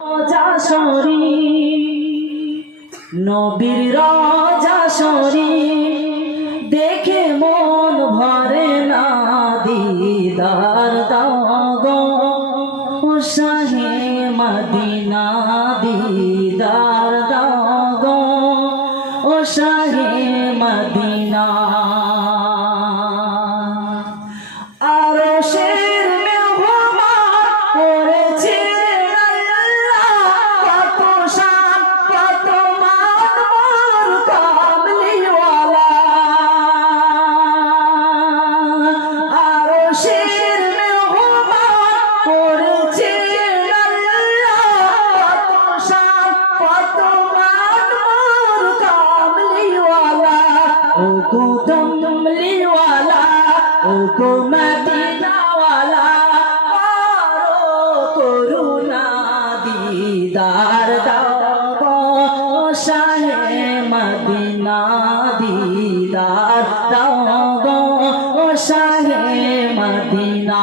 রাজাশরী নবীর রাজাশরী দেখে মন ভরে না দিদার দাও গো শাহে মদিনা দিদার দাও গো ও শাহে মদিনা আরশের মেহমান করেছে আল্লাহ কত শান কত মান মোর কামলিওয়ালা আরশের মেহমান করেছে আল্লাহ কত শান কত মান মোর কামলিওয়ালা ও গো কামলিওয়ালা ও গো মদিনাওয়ালা করুণা দিদার দাও গো শাহে মদিনা দিদার দাও গো শাহে মদিনা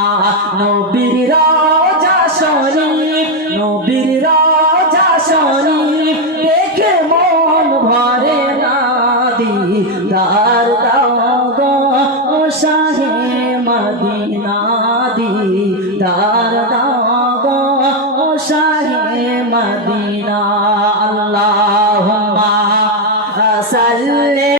নবীর রওজা শরীফ নবীর রওজা শরীফ দেখে মন ভরে না দিদার দাও গো শাহে মদিনা দিদার দাও